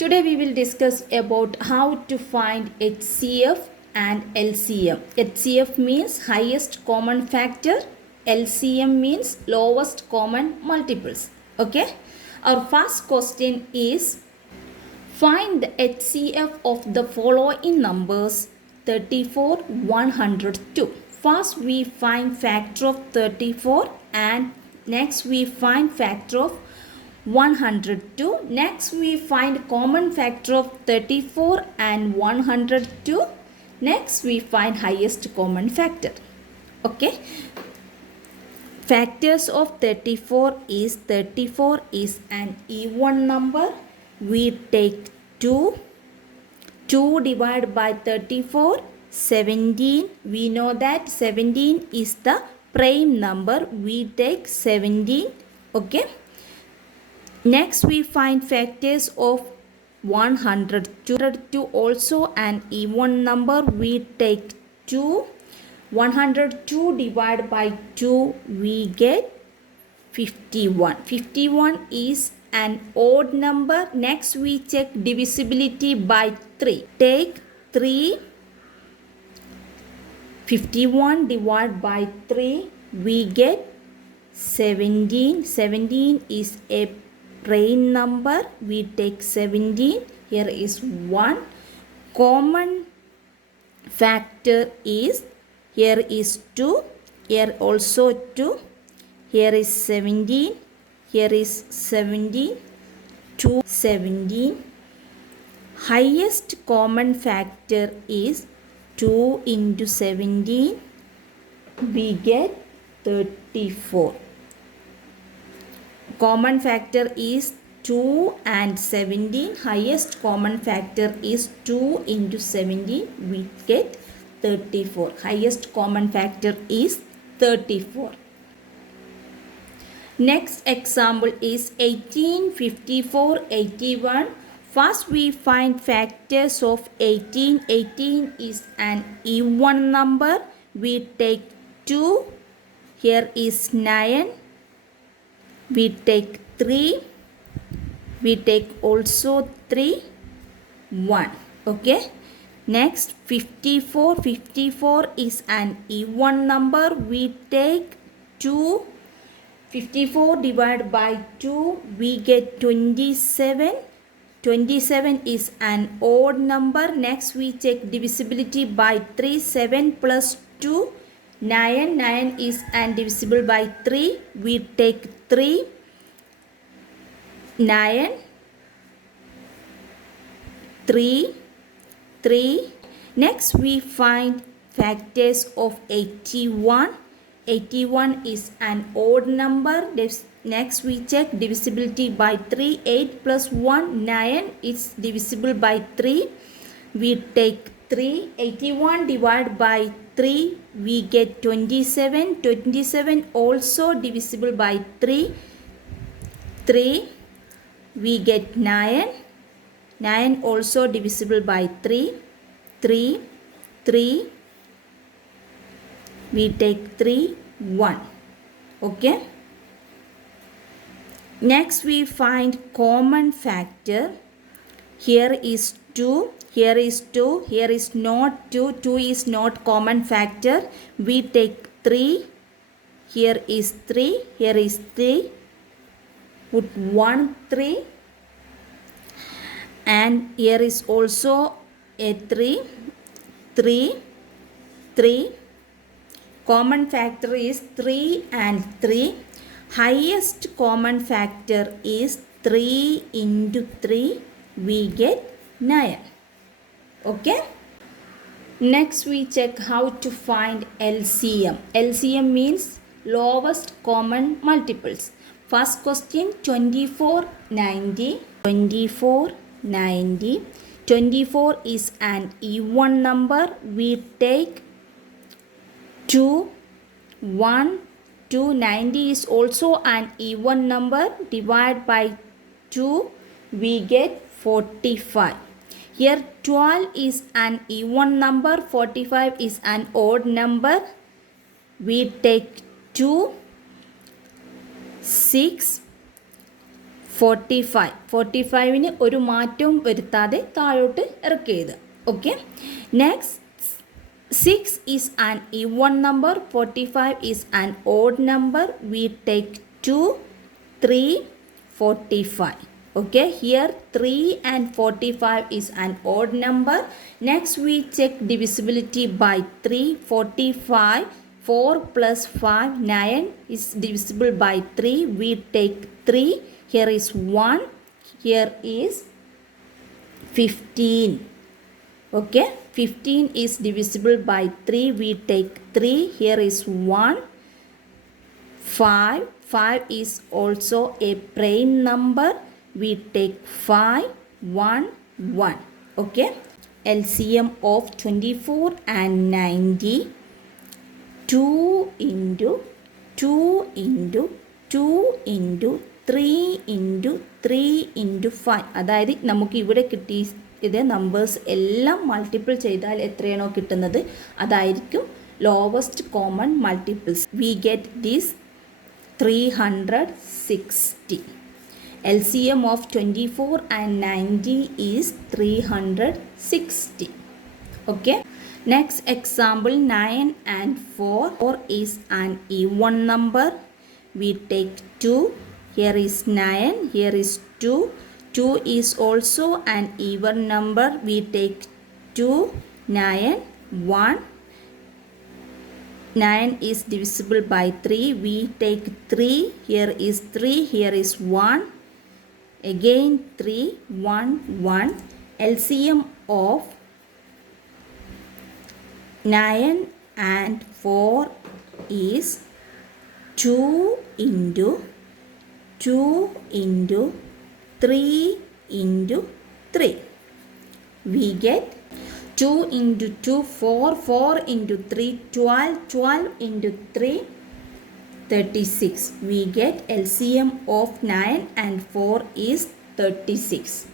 Today we will discuss about how to find HCF and LCM. HCF means highest common factor, LCM means lowest common multiples. Okay, our first question is find the HCF of the following numbers 34, 102. First we find factor of 34 and next we find factor of 102. Next we find common factor of 34 and 102. Next we find highest common factor. Okay. Factors of 34 is an even number. We take 2. 2 divided by 34, 17. We know that 17 is the prime number. We take 17. Okay. Next we find factors of 102 also an even number. We take 2. 102 divided by 2 we get 51. 51 is an odd number. Next we check divisibility by 3. Take 3. 51 divided by 3 we get 17. 17 is a prime number. We take 17. Here is 1. Common factor is, here is 2. Here also 2. Here is 17. Here is 17. 2, 17. Highest common factor is 2 into 17. We get 34. Common factor is 2 and 17. Highest common factor is 2 into 17. We get 34. Highest common factor is 34. Next example is 18, 54, 81. First we find factors of 18. 18 is an even number. We take 2. Here is 9. We take 3. We take also 3. 1. Okay. Next 54. 54 is an even number. We take 2. 54 divided by 2 we get 27. 27 is an odd number. Next we check divisibility by 3. 7 plus 2 9. 9 is indivisible by 3. We take 3. 9. 3. 3. Next we find factors of 81. 81 is an odd number. Next we check divisibility by 3. 8 plus 1 9 is divisible by 3. We take 3. 81 divided by 3 we get 27. 27 also divisible by 3. 3 we get 9. 9 also divisible by 3. 3. 3 we take 3. 1. Okay. Next we find common factor. Here is 2. Here is 2. Here is not 2. 2 is not common factor. We take 3. Here is 3. Here is 3. Put 1 3. And here is also a 3. 3. 3. Common factor is 3 and 3. Highest common factor is 3 into 3. We get 9. Okay. Next we check how to find LCM. LCM means lowest common multiples. First question 24, 90. 24, 90. 24 is an even number. We take 2, 1, 2. 90 is also an even number. Divide by 2 we get 45. Here 12 is an even number. 45 is an odd number. We take 2, 6, 45 ഒരു മാറ്റവും വരുത്താതെ താഴോട്ട് ഇറക്കിയത്. Okay, next 6 is an even number, 45 is an odd number. We take 2, 3, 45. Okay, here 3 and 45 is an odd number. Next we check divisibility by 3. 45, 4 plus 5, 9 is divisible by 3. We take 3. Here is 1. Here is 15. Okay, 15 is divisible by 3. We take 3. Here is 1. 5 is also a prime number. We take 5, 1, 1. Okay, LCM of 24 and 90. 2 into 2 into 2 into 3 into 3 into 5. അതായത് നമുക്ക് ഇവിടെ കിട്ടി ഇത് numbers എല്ലാം multiple ചെയ്താൽ എത്രയാണോ കിട്ടുന്നത് അതായിരിക്കും lowest common multiples. We get this 360. LCM of 24 and 90 is 360. Okay, next example 9 and 4. 4 is an even number. We take 2. Here is 9. Here is 2. 2 is also an even number. We take 2, 9, 1. 9 is divisible by 3. We take 3. Here is 3. Here is 1. Again 3, 1, 1. LCM of 9 and 4 is 2 into 2 into 3 into 3. We get 2 into 2, 4, 4 into 3, 12, 12 into 3, 36. We get LCM of 9 and 4 is 36.